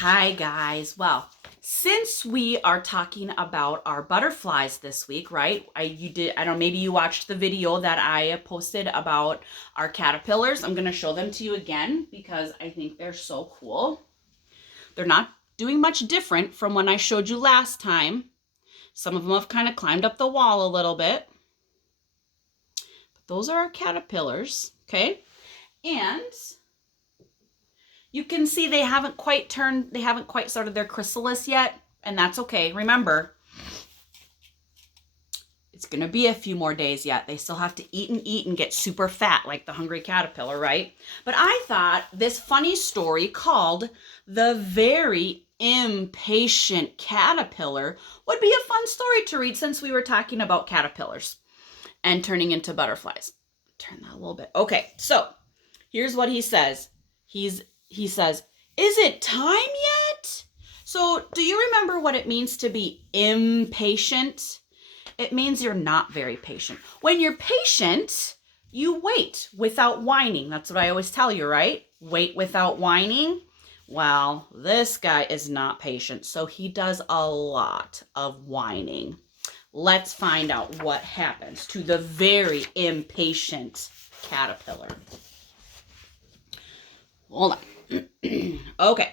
Hi guys. Well, since we are talking about our butterflies this week, right? I don't know, maybe you watched the video that I posted about our caterpillars. I'm going to show them to you again because I think they're so cool. They're not doing much different from when I showed you last time. Some of them have kind of climbed up the wall a little bit. But those are our caterpillars, okay? And you can see they haven't quite started their chrysalis yet, and that's okay. Remember, it's going to be a few more days yet. They still have to eat and get super fat like the hungry caterpillar, right? But I thought this funny story called The Very Impatient Caterpillar would be a fun story to read since we were talking about caterpillars and turning into butterflies. Turn that a little bit. Okay, so here's what he says. He says, "Is it time yet?" So do you remember what it means to be impatient? It means you're not very patient. When you're patient, you wait without whining. That's what I always tell you, right? Wait without whining. Well, this guy is not patient, so he does a lot of whining. Let's find out what happens to the very impatient caterpillar. Hold on. Okay.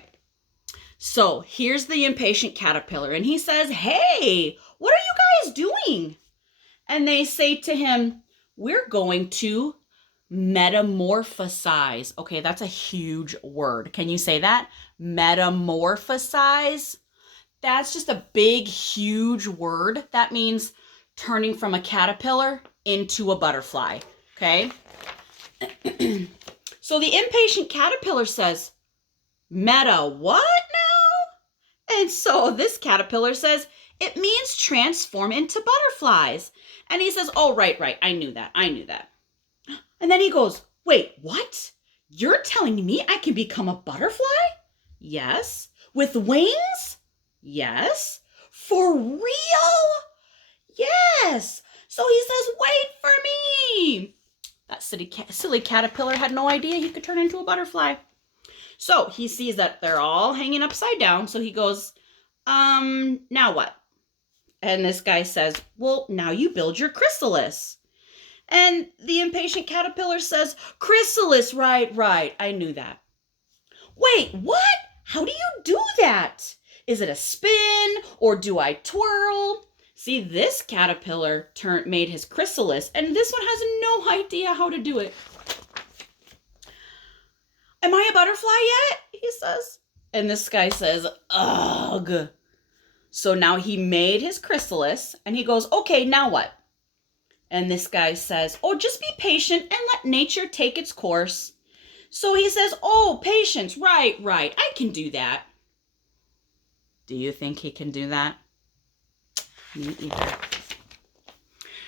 So here's the impatient caterpillar, and he says, "Hey, what are you guys doing?" And they say to him, "We're going to metamorphosize." Okay, that's a huge word. Can you say that? Metamorphosize. That's just a big, huge word. That means turning from a caterpillar into a butterfly. Okay? So the impatient caterpillar says, "Meta what now?" And so this caterpillar says, "It means transform into butterflies." And he says, "Oh, right. I knew that. And then he goes, "Wait, what? You're telling me I can become a butterfly?" "Yes." "With wings?" "Yes." "For real?" "Yes." So he says, "Wait for me." That silly caterpillar had no idea he could turn into a butterfly. So he sees that they're all hanging upside down. So he goes, now what?" And this guy says, "Well, now you build your chrysalis." And the impatient caterpillar says, "Chrysalis, right. I knew that." "Wait, what? How do you do that? Is it a spin or do I twirl?" See, this caterpillar made his chrysalis, and this one has no idea how to do it. "Am I a butterfly yet?" he says. And this guy says, "Ugh." So now he made his chrysalis, and he goes, "Okay, now what?" And this guy says, "Oh, just be patient and let nature take its course." So he says, "Oh, patience, right. I can do that." Do you think he can do that? Me either.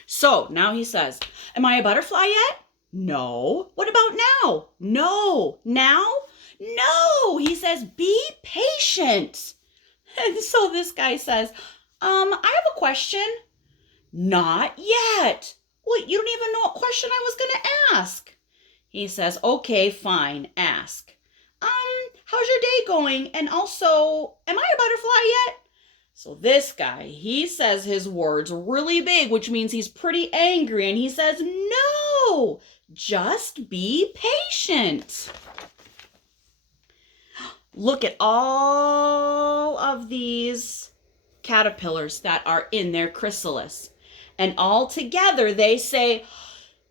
So now he says, "Am I a butterfly yet?" "No." "What about now?" "No." "Now?" "No." He says, "Be patient." And so this guy says, "I have a question." "Not yet." "Well, you don't even know what question I was going to ask." He says, "Okay, fine, ask." How's your day going? And also, am I a butterfly yet?" So this guy, he says his words really big, which means he's pretty angry. And he says, "No, just be patient." Look at all of these caterpillars that are in their chrysalis. And all together they say,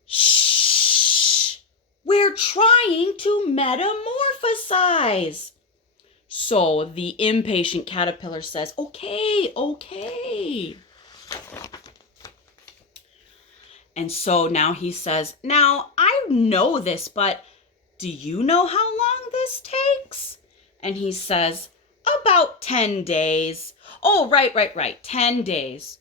"Shh, we're trying to metamorphosize." So the impatient caterpillar says, Okay. And so now he says, "Now I know this, but do you know how long this takes?" And he says, "About 10 days. "Oh, right. 10 days.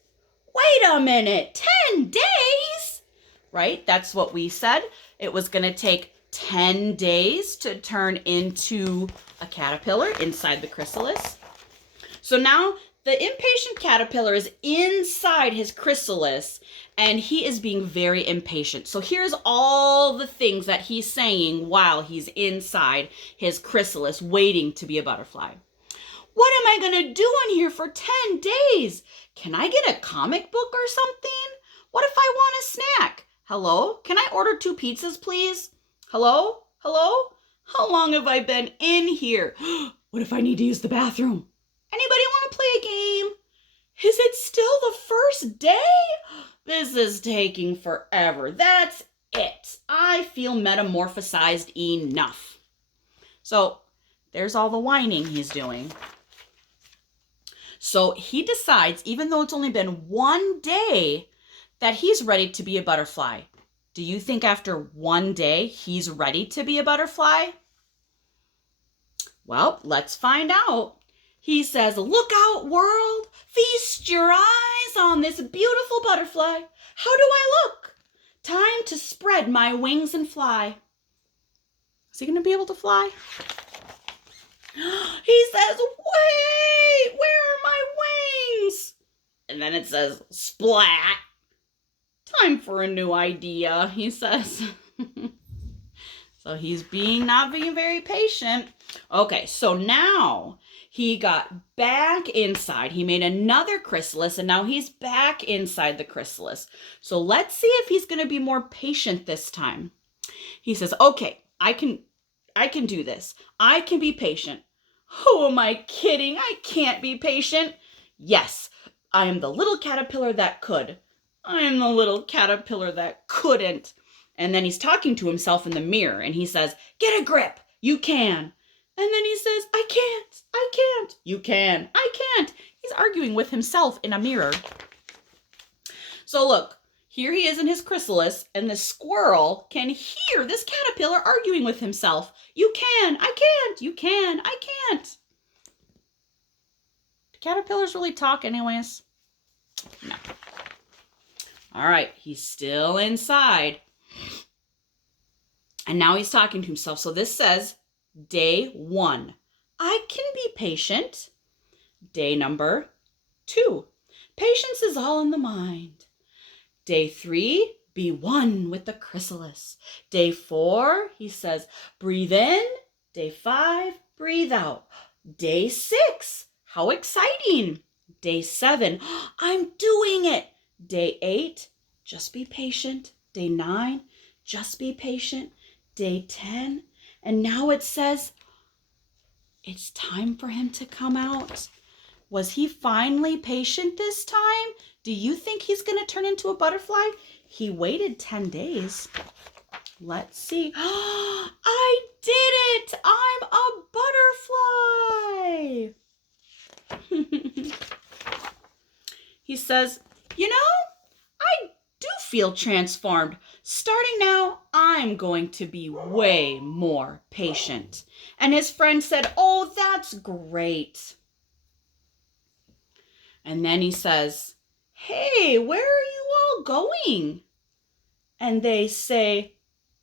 "Wait a minute, 10 days? Right? That's what we said. It was going to take 10 days to turn into a caterpillar inside the chrysalis. So now the impatient caterpillar is inside his chrysalis and he is being very impatient. So here's all the things that he's saying while he's inside his chrysalis waiting to be a butterfly. What am I going to do in here for 10 days? Can I get a comic book or something? What if I want a snack? Hello? Can I order 2 pizzas, please? Hello? Hello? How long have I been in here? What if I need to use the bathroom? Anybody want to play a game? Is it still the first day? This is taking forever. That's it. I feel metamorphosized enough. So there's all the whining he's doing. So he decides, even though it's only been 1 day, that he's ready to be a butterfly. Do you think after 1 day he's ready to be a butterfly? Well, let's find out. He says, look out, world. Feast your eyes on this beautiful butterfly. How do I look? Time to spread my wings and fly. Is he going to be able to fly? He says, wait, where are my wings? And then it says, splat. Time for a new idea, he says. So he's not being very patient. Okay, so now he got back inside. He made another chrysalis, and now he's back inside the chrysalis. So let's see if he's going to be more patient this time. He says, okay, I can do this. I can be patient. Who am I kidding? I can't be patient. Yes, I am the little caterpillar that could. I am the little caterpillar that couldn't. And then he's talking to himself in the mirror, and he says, get a grip. You can. And then he says, I can't. You can. I can't. He's arguing with himself in a mirror. So look, here he is in his chrysalis, and the squirrel can hear this caterpillar arguing with himself. You can. I can't. You can. I can't. Do caterpillars really talk anyways? No. All right, he's still inside. And now he's talking to himself. So this says, day 1, I can be patient. Day number 2, patience is all in the mind. Day 3, be one with the chrysalis. Day 4, he says, breathe in. Day 5, breathe out. Day 6, how exciting. Day 7, I'm doing it. Day 8, just be patient. Day 9, just be patient. Day 10, and now it says it's time for him to come out. Was he finally patient this time? Do you think he's going to turn into a butterfly? He waited 10 days. Let's see. I did it! I'm a butterfly! He says, you know, I do feel transformed. Starting now, I'm going to be way more patient. And his friend said, oh, that's great. And then he says, hey, where are you all going? And they say,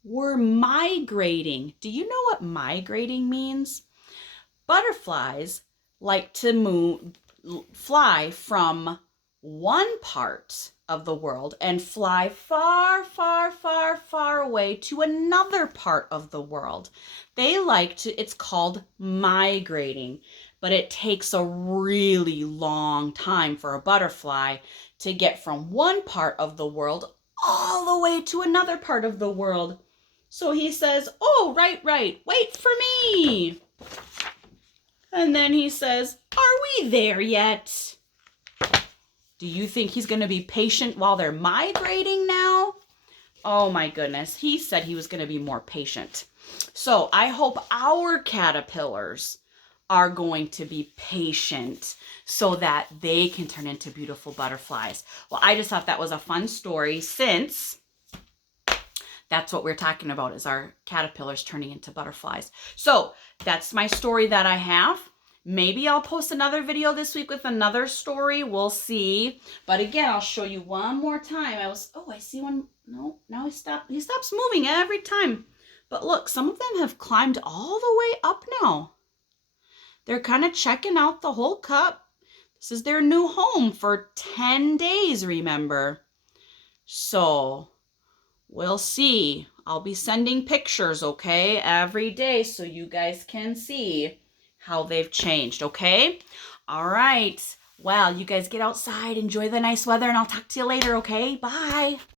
we're migrating. Do you know what migrating means? Butterflies like to fly from one part of the world and fly far, far, far, far away to another part of the world. They like to, it's called migrating, but it takes a really long time for a butterfly to get from one part of the world all the way to another part of the world. So he says, oh, right, wait for me. And then he says, are we there yet? Do you think he's going to be patient while they're migrating now? Oh my goodness. He said he was going to be more patient. So I hope our caterpillars are going to be patient so that they can turn into beautiful butterflies. Well, I just thought that was a fun story since that's what we're talking about is our caterpillars turning into butterflies. So that's my story that I have. Maybe I'll post another video this week with another story. We'll see. But again, I'll show you one more time. I see one. No, now he stops moving every time. But look, some of them have climbed all the way up now. They're kind of checking out the whole cup. This is their new home for 10 days, remember? So we'll see. I'll be sending pictures, okay, every day so you guys can see how they've changed, okay? All right. Well, you guys get outside, enjoy the nice weather, and I'll talk to you later, okay? Bye.